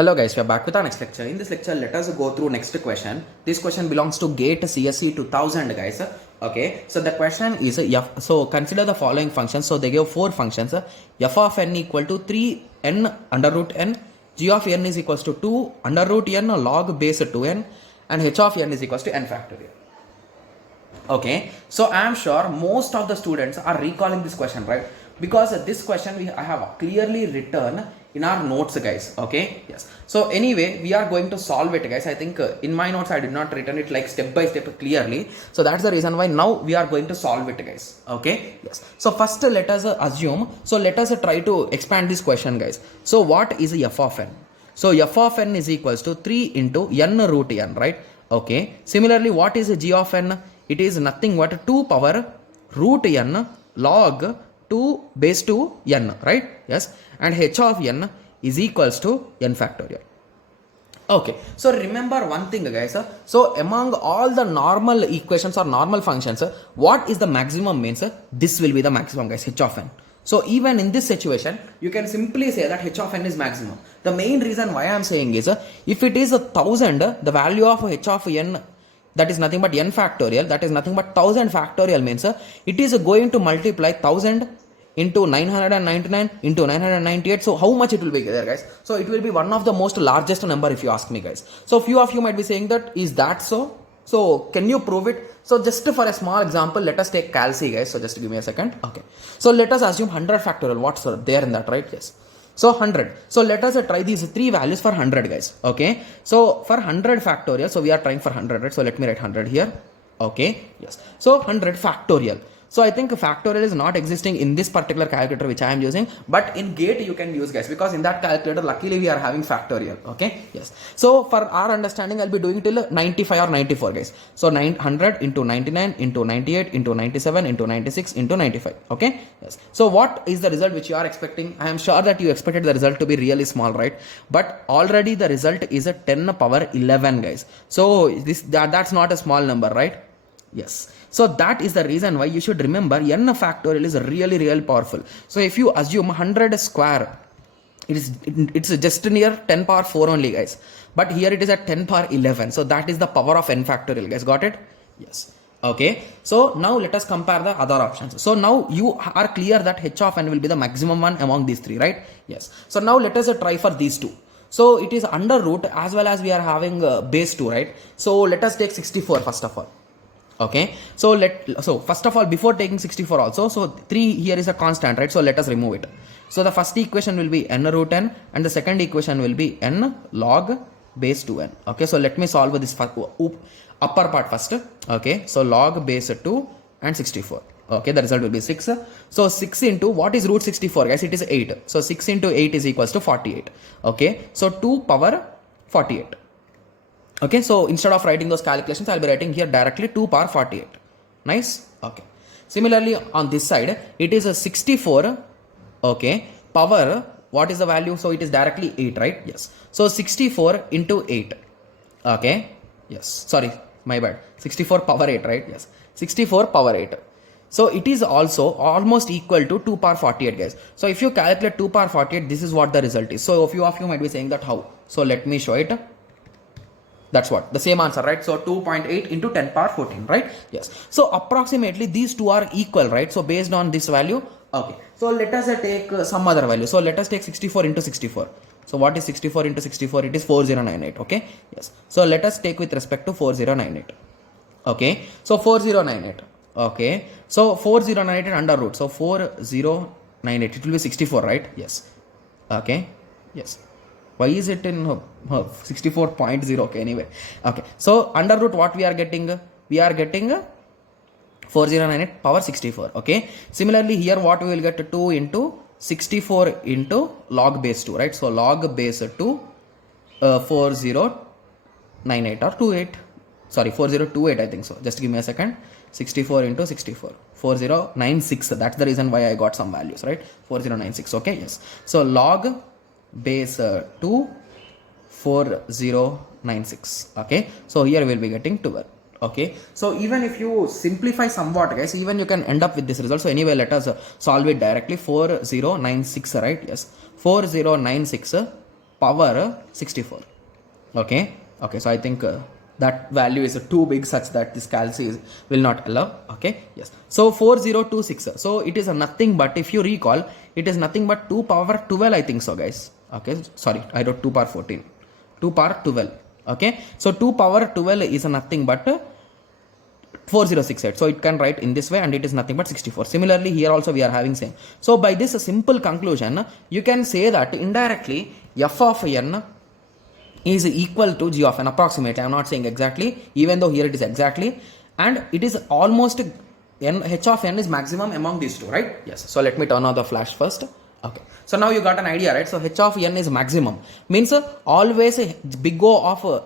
Hello guys, we are back with our next lecture. In this lecture, let us go through next question. This question belongs to GATE CSE 2000 guys. Okay, so the question is, so consider the following functions. So they give 4 functions. F of n equal to 3n under root n, g of n is equals to 2 under root n log base 2n, and h of n is equals to n factorial. Okay, so I am sure most of the students are recalling this question, right? Because this question I have clearly written in our notes guys. Okay, yes, so anyway we are going to solve it guys. I think in my notes I did not written it like step by step clearly, so that's the reason why now we are going to solve it guys. Okay, yes, so first let us assume, so let us try to expand this question guys. So what is f of n? So f of n is equals to 3 into n root n, right? Okay, similarly what is g of n? It is nothing but 2 power root n log 2 base 2 n, right? Yes, and h of n is equals to n factorial. Okay, so remember one thing guys, so among all the normal equations or normal functions, what is the maximum means? This will be the maximum guys, h of n. So even in this situation, you can simply say that h of n is maximum. The main reason why I am saying is, if it is 1000, the value of h of n, that is nothing but n factorial, that is nothing but 1000 factorial means it is going to multiply 1000 into 999 into 998. So how much it will be there guys? So it will be one of the most largest number if you ask me guys. So few of you might be saying that, is that so? So can you prove it? So just for a small example, let us take Cal C guys. So just give me a second. Okay, so let us assume 100 factorial. What's there in that, right? Yes, so 100. So let us try these 3 values for 100 guys. Okay, so for 100 factorial, so we are trying for 100, right? So let me write 100 here. Okay, yes, so 100 factorial. So I think factorial is not existing in this particular calculator which I am using, but in GATE you can use guys, because in that calculator luckily we are having factorial. Okay, yes, so for our understanding I'll be doing till 95 or 94 guys. So 900 into 99 into 98 into 97 into 96 into 95. Okay, yes, so what is the result which you are expecting? I am sure that you expected the result to be really small, right? But already the result is a 10 power 11 guys. So that's not a small number, right? Yes, so that is the reason why you should remember n factorial is really powerful. So if you assume 100 square, it's just near 10 power 4 only guys, but here it is at 10 power 11. So that is the power of n factorial guys. Got it? Yes. Okay, so now let us compare the other options. So now you are clear that h of n will be the maximum one among these 3, right? Yes, so now let us try for these 2. So it is under root as well as we are having base 2, right? So let us take 64 first of all. Okay, so first of all, before taking 64 also, so 3 here is a constant, right? So let us remove it. So the first equation will be n root n, and the second equation will be n log base 2n. Okay, so let me solve this upper part first. Okay, so log base 2 and 64. Okay, the result will be 6. So 6 into, what is root 64 guys? It is 8. So 6 into 8 is equals to 48. Okay, so 2 power 48. Okay, so instead of writing those calculations, I'll be writing here directly 2 power 48. Nice. Okay, similarly on this side it is a 64. Okay, power, what is the value? So it is directly 8, right? Yes, so 64 into 8. Okay, yes, sorry, my bad, 64 power 8, right? Yes, 64 power 8. So it is also almost equal to 2 power 48 guys. So if you calculate 2 power 48, this is what the result is. So a few of you might be saying that how? So let me show it. That's what the same answer, right? So 2.8 into 10 power 14, right? Yes, so approximately these two are equal, right? So based on this value. Okay, so let us take some other value. So let us take 64 into 64. So what is 64 into 64? It is 4098. Okay, yes, so let us take with respect to 4098. Okay, so 4098. Okay, so 4098 under root, so 4098, it will be 64, right? Yes. Okay, yes, why is it in 64.0? Okay, anyway. Okay, so under root what we are getting? We are getting 4098 power 64. Okay, similarly here what we will get? 2 into 64 into log base 2, right? So log base 2 4098 or 28, sorry, 4028 I think so. Just give me a second. 64 into 64, 4096. That's the reason why I got some values, right? 4096. Okay, yes, so log base 2 4096. Okay, so here we will be getting 12. Okay, so even if you simplify somewhat guys, even you can end up with this result. So anyway, let us solve it directly. 4096, right? Yes, 4096 power 64. Okay, so I think that value is too big such that this calc will not allow. Okay, yes, so 4026, so it is nothing but, if you recall, it is nothing but 2 power 12, I think so, guys. Okay, sorry, I wrote 2 power 14, 2 power 12. Okay, so 2 power 12 is nothing but 4068, so it can write in this way, and it is nothing but 64. Similarly here also we are having same. So by this simple conclusion, you can say that indirectly f of n is equal to g of n, approximately. I am not saying exactly, even though here it is exactly, and it is almost h of n is maximum among these two, right? Yes, so let me turn on the flash first. Okay, so now you got an idea, right? So h of n is maximum, means always big O of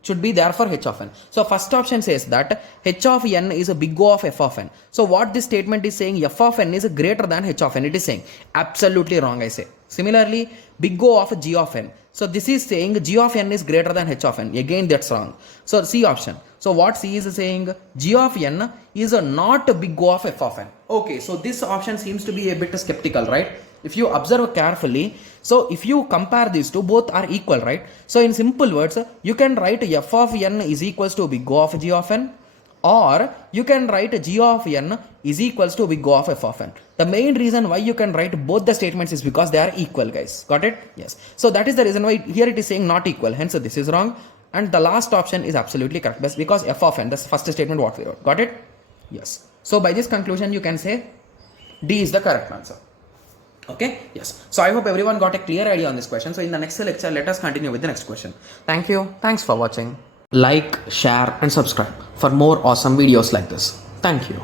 should be there for h of n. So first option says that h of n is a big O of f of n. So what this statement is saying, f of n is greater than h of n, it is saying. Absolutely wrong, I say. Similarly, big O of g of n. So this is saying g of n is greater than h of n. Again, that's wrong. So C option. So what C is saying, g of n is not a big O of f of n. Okay, so this option seems to be a bit skeptical, right? If you observe carefully, so if you compare these two, both are equal, right? So in simple words, you can write f of n is equals to big O of g of n, or you can write g of n is equals to big O of f of n. The main reason why you can write both the statements is because they are equal, guys. Got it? Yes. So that is the reason why here it is saying not equal. Hence this is wrong. And the last option is absolutely correct, because f of n, that's first statement what we wrote. Got it? Yes. So by this conclusion, you can say D is the correct answer. Okay, yes. So I hope everyone got a clear idea on this question. So in the next lecture, let us continue with the next question. Thank you. Thanks for watching. Like, share and subscribe for more awesome videos like this. Thank you.